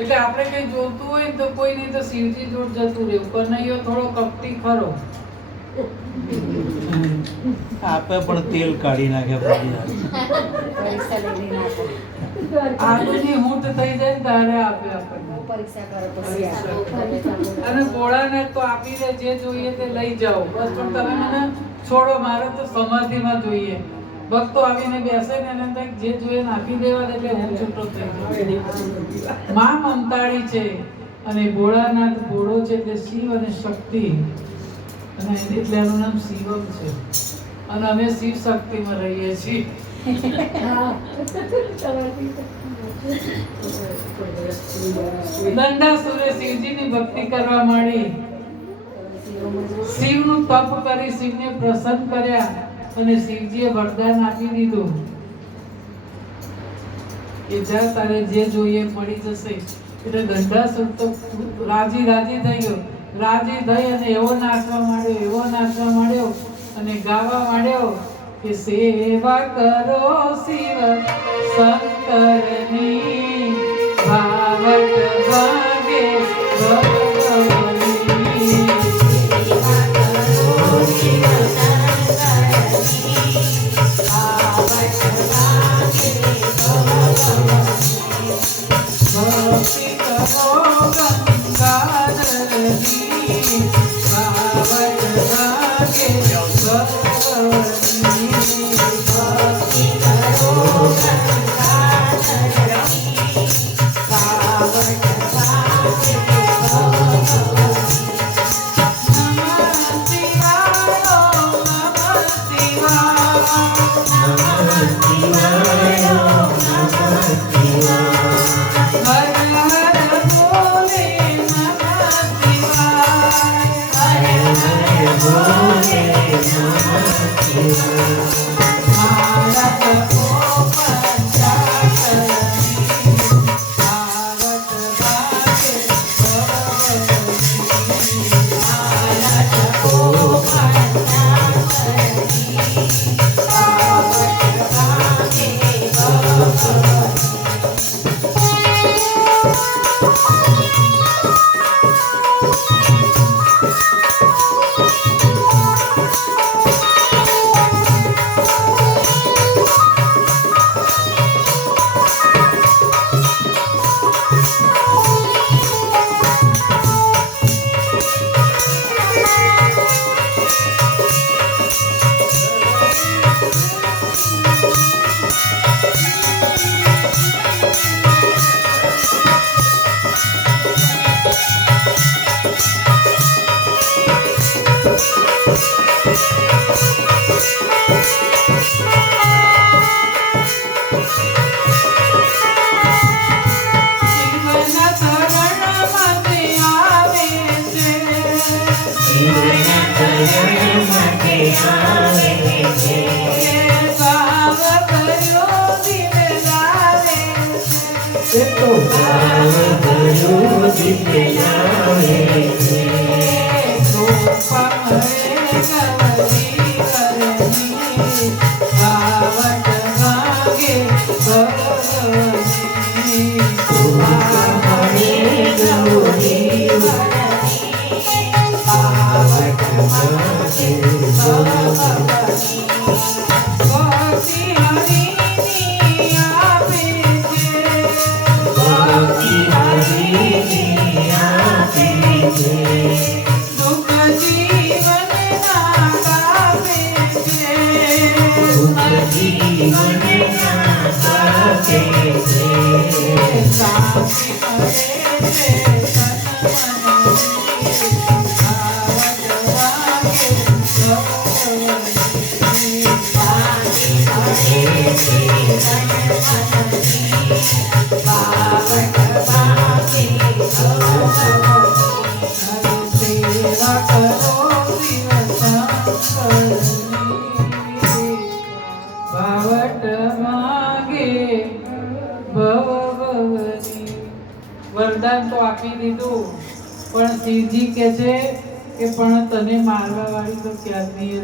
એટલે આપણે કઈ જોતું હોય તો કોઈ નહીં તો શિવજી જોડ જતું રહેવું. કનૈયો થોડો કપટી ખરો. આપે પણ તેલ કાઢી નાખે બધી. આલુની હૂંટ થઈ જાય ને તારે આપે આપણને. અને ભોળાને તો આપી દે, જે જોઈએ તે લઈ જાઓ બસ. પણ તમે મને છોડો, મારે તો સમાધિમાં જોઈએ. ભક્તો આવીને બેસે ને એને તો જે જોઈએ નાખી દેવા દે એટલે હું છૂટો થઈ જાઉં. માં મમતાળી છે અને ભોળાનાથ ભોળો છે એટલે શિવ અને શક્તિ, અને એટલે એનું નામ શિવમ છે. અને અમે શિવ શક્તિમાં રહીએ છીએ. દંડાસુરે શિવજીની ભક્તિ કરવા માંડી. શિવનું તપ કરી શિવને પ્રસન્ન કર્યા અને શિવજીએ વરદાન આપી દીધું કે જા તારે જે જોઈએ મળી જશે. એટલે દંડાસુર તો રાજી થઈ ગયો. રાજી થઈ અને એવો નાચવા માંડ્યો અને ગાવા માંડ્યો કે સેવા કરો શિવ શંકરની, ભાવટ ભાગે ભગવની. સેવા કરો શિવ શંકરની, ભાવટ ભાગે ભગવની. ભક્તિ કરો ગંગાધરની, ભાવટ ભાગે ભગવની. ભક્તિ કરો ગંગાધરની, ભાવટ ભાગે ભગવની. નમઃ શિવાય, નમઃ શિવાય, નમઃ શિવાય, નમઃ શિવાય. હર હર બોલે નમઃ શિવાય, હર હર બોલે નમઃ શિવાય. ભારત કો પંચાક્ષરી, ભારત ભાગે ભગવની. ભારત કો પંચાક્ષરી, ભારત ભાગે ભગવની. વરદાન તો આપી દીધું, પણ શિવજી કહે છે કે પણ તને મારવા વાળી તો ક્યારની